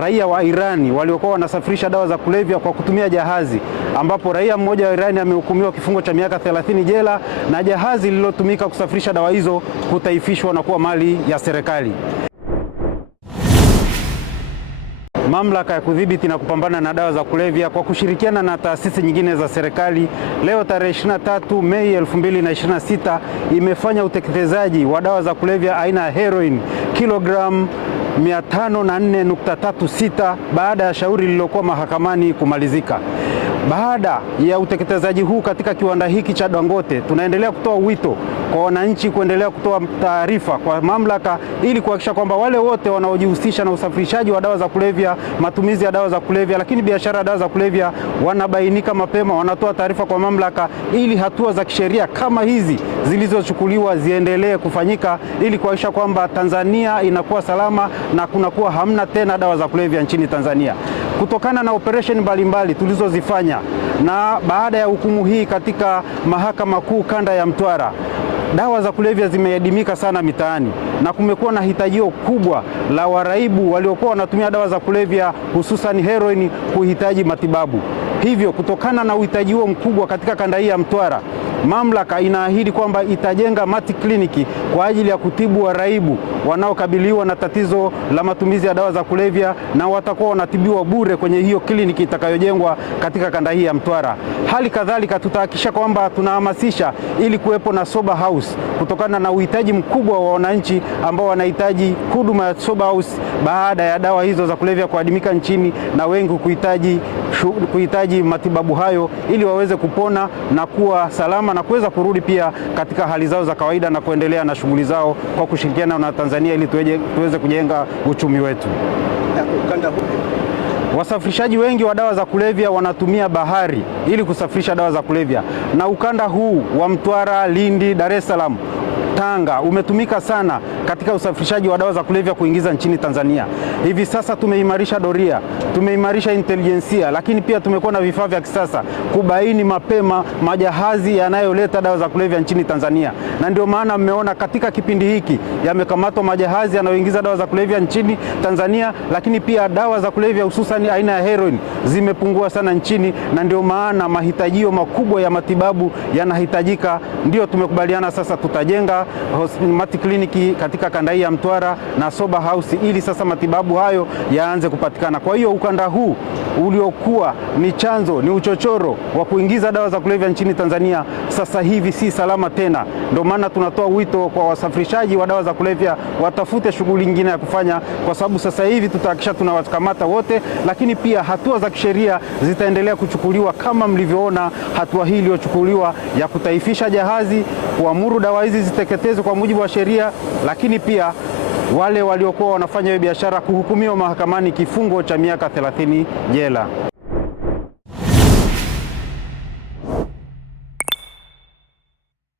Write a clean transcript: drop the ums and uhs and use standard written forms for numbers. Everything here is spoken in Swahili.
raia wa Irani waliokuwa wanasafirisha dawa za kulevya kwa kutumia jahazi, ambapo raia mmoja wa Irani amehukumiwa kifungo cha miaka 30 jela na jahazi lililotumika kusafirisha dawa hizo kutaifishwa na kuwa mali ya serikali. Mamlaka ya kudhibiti na kupambana na dawa za kulevya kwa kushirikiana na taasisi nyingine za serikali leo tarehe 23 Mei 2026 imefanya uteketezaji wa dawa za kulevya aina ya heroin kilogramu 504.36 baada ya shauri lililokuwa mahakamani kumalizika. Baada ya uteketezaji huu katika kiwanda hiki cha Dangote, tunaendelea kutoa wito kwa wananchi kuendelea kutoa taarifa kwa mamlaka ili kuhakikisha kwamba wale wote wanaojihusisha na usafirishaji wa dawa za kulevya, matumizi ya dawa za kulevya, lakini biashara ya dawa za kulevya wanabainika mapema, wanatoa taarifa kwa mamlaka ili hatua za kisheria kama hizi zilizochukuliwa ziendelee kufanyika ili kuhakikisha kwamba Tanzania inakuwa salama na kunakuwa hamna tena dawa za kulevya nchini Tanzania. Kutokana na operesheni mbalimbali tulizozifanya na baada ya hukumu hii katika Mahakama Kuu Kanda ya Mtwara, dawa za kulevya zimeadimika sana mitaani na kumekuwa na hitajio kubwa la waraibu waliokuwa wanatumia dawa za kulevya hususan heroin kuhitaji matibabu. Hivyo kutokana na uhitaji huo mkubwa katika kanda hii ya Mtwara, mamlaka inaahidi kwamba itajenga mati kliniki kwa ajili ya kutibu waraibu wanaokabiliwa na tatizo la matumizi ya dawa za kulevya, na watakuwa wanatibiwa bure kwenye hiyo kliniki itakayojengwa katika kanda hii ya Mtwara. Hali kadhalika tutahakikisha kwamba tunahamasisha ili kuwepo na sober house kutokana na uhitaji mkubwa wa wananchi ambao wanahitaji huduma ya sober house baada ya dawa hizo za kulevya kuadimika nchini na wengi kuhitaji matibabu hayo ili waweze kupona na kuwa salama na kuweza kurudi pia katika hali zao za kawaida na kuendelea na shughuli zao kwa kushirikiana na Tanzania ili tuweze kujenga uchumi wetu. Wasafirishaji wengi wa dawa za kulevya wanatumia bahari ili kusafirisha dawa za kulevya, na ukanda huu wa Mtwara, Lindi, Dar es Salaam, Tanga umetumika sana katika usafirishaji wa dawa za kulevya kuingiza nchini Tanzania. Hivi sasa tumeimarisha doria, tumeimarisha intelijensia, lakini pia tumekuwa na vifaa vya kisasa kubaini mapema majahazi yanayoleta dawa za kulevya nchini Tanzania. Na ndio maana mmeona katika kipindi hiki yamekamatwa majahazi yanayoingiza dawa za kulevya nchini Tanzania, lakini pia dawa za kulevya hususan aina ya heroin zimepungua sana nchini, na ndio maana mahitajio makubwa ya matibabu yanahitajika. Ndio tumekubaliana sasa tutajenga mati kliniki katika kanda hii ya Mtwara na sober house ili sasa matibabu hayo yaanze kupatikana. Kwa hiyo ukanda huu uliokuwa ni chanzo, ni uchochoro wa kuingiza dawa za kulevya nchini Tanzania sasa hivi si salama tena. Ndio maana tunatoa wito kwa wasafirishaji wa dawa za kulevya watafute shughuli nyingine ya kufanya, kwa sababu sasa hivi tutahakikisha tunawakamata wote, lakini pia hatua za kisheria zitaendelea kuchukuliwa kama mlivyoona hatua hii iliyochukuliwa ya kutaifisha jahazi, kuamuru dawa hizi ziteketezwe kwa mujibu wa sheria, lakini pia wale waliokuwa wanafanya hiyo biashara kuhukumiwa mahakamani kifungo cha miaka 30 jela.